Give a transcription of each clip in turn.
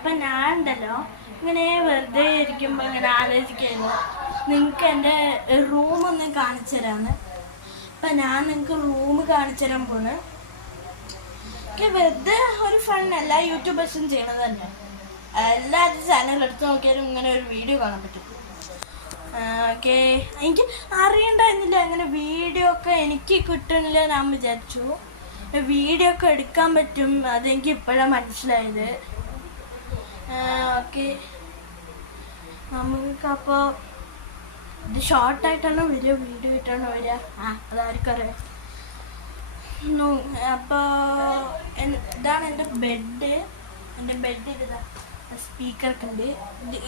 അപ്പം ഞാൻ ഉണ്ടല്ലോ ഇങ്ങനെ വെറുതെ ഇരിക്കുമ്പോൾ ഇങ്ങനെ ആലോചിക്കുന്നു നിങ്ങൾക്ക് എൻ്റെ റൂമൊന്ന് കാണിച്ചു തരാമെന്ന്. അപ്പം ഞാൻ നിങ്ങൾക്ക് റൂം കാണിച്ചു തരാൻ പോണ്. വെറുതെ ഒരു ഫണ്ണല്ല, യൂട്യൂബേഴ്സും ചെയ്യണത് തന്നെ. എല്ലാവരും ചാനൽ എടുത്ത് നോക്കിയാലും ഇങ്ങനെ ഒരു വീഡിയോ കാണാൻ പറ്റും. ഓക്കെ, എനിക്ക് അറിയണ്ടായിരുന്നില്ല അങ്ങനെ വീഡിയോ ഒക്കെ എനിക്ക് കിട്ടണില്ല. ഞാൻ വിചാരിച്ചു വീഡിയോ ഒക്കെ എടുക്കാൻ പറ്റും, അതെനിക്ക് ഇപ്പോഴാണ് മനസ്സിലായത്. ഓക്കെ, നമുക്കപ്പോൾ ഇത് ഷോർട്ടായിട്ടാണോ വരിക, വീഡിയോ ആയിട്ടാണോ വരിക? അതാർക്കറിയാം. അപ്പോൾ ഇതാണ് എൻ്റെ ബെഡ്. എൻ്റെ ബെഡ് ഇതാ, സ്പീക്കറൊക്കെ ഉണ്ട്.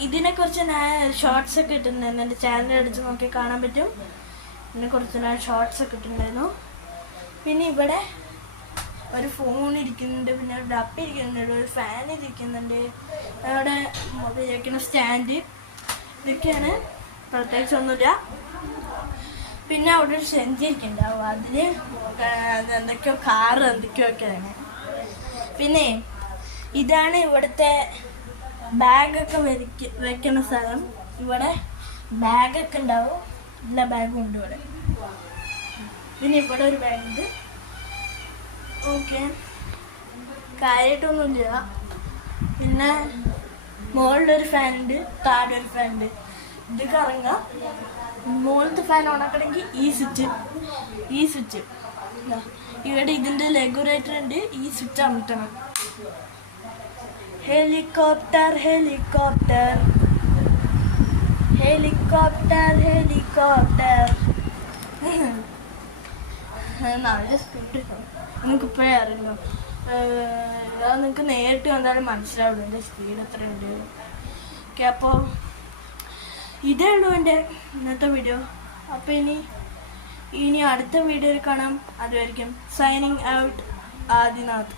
ഇതിനെക്കുറിച്ച് ഞാൻ ഷോർട്സ് ഒക്കെ ഇട്ടിട്ടുണ്ടായിരുന്നു. എൻ്റെ ചാനൽ എടുത്ത് നോക്കി കാണാൻ പറ്റും. ഇതിനെക്കുറിച്ച് ഞാൻ ഷോർട്സ് ഒക്കെ ഇട്ടിട്ടുണ്ടായിരുന്നു. പിന്നെ ഇവിടെ ഒരു ഫോൺ ഇരിക്കുന്നുണ്ട്, പിന്നെ ഒരു ഡപ്പ ഇരിക്കുന്നുണ്ട്, ഒരു ഫാൻ ഇരിക്കുന്നുണ്ട്, അവിടെ മൊബൈൽ വയ്ക്കുന്ന സ്റ്റാൻഡ്, ഇതൊക്കെയാണ്. പ്രത്യേകിച്ച് ഒന്നുമില്ല. പിന്നെ അവിടെ ഒരു സെഞ്ചി ഇരിക്കുന്നുണ്ടാവും, അതിൽ എന്തൊക്കെയോ കാറ് എന്തൊക്കെയൊക്കെയാണ്. പിന്നെ ഇതാണ് ഇവിടുത്തെ ബാഗൊക്കെ വെക്കുന്ന സ്ഥലം. ഇവിടെ ബാഗൊക്കെ ഉണ്ടാവും, എല്ലാ ബാഗും ഉണ്ട് ഇവിടെ. പിന്നെ ഇവിടെ ഒരു ബാഗുണ്ട്. ഓക്കെ, കാര്യമായിട്ടൊന്നുമില്ല. പിന്നെ മുകളിലൊരു ഫാനുണ്ട്, താഴെ ഒരു ഫാനുണ്ട്. ഇത് കറങ്ങാം. മുകളിലത്തെ ഫാൻ ഓണാക്കണമെങ്കിൽ ഈ സ്വിച്ച് ഇവിടെ ഇതിൻ്റെ റെഗുലേറ്റർ ഉണ്ട്. ഈ സ്വിച്ച് അമർത്തണം. ഹെലികോപ്റ്റർ ഹെലികോപ്റ്റർ ഹെലികോപ്റ്റർ ഹെലികോപ്റ്റർ നല്ല സ്പീഡ് നിങ്ങൾക്കിപ്പോഴേ അറിയുമോ? അത് നിങ്ങൾക്ക് നേരിട്ട് വന്നാലും മനസ്സിലാവുള്ളൂ എൻ്റെ സ്പീഡ് എത്രയുണ്ട്. ഓക്കെ, അപ്പോൾ ഇതേ ഉള്ളൂ എൻ്റെ ഇന്നത്തെ വീഡിയോ. അപ്പോൾ ഇനി അടുത്ത വീഡിയോയിൽ കാണാം. അതുവരെയും സൈനിങ് ഔട്ട്, ആദിനാഥ്.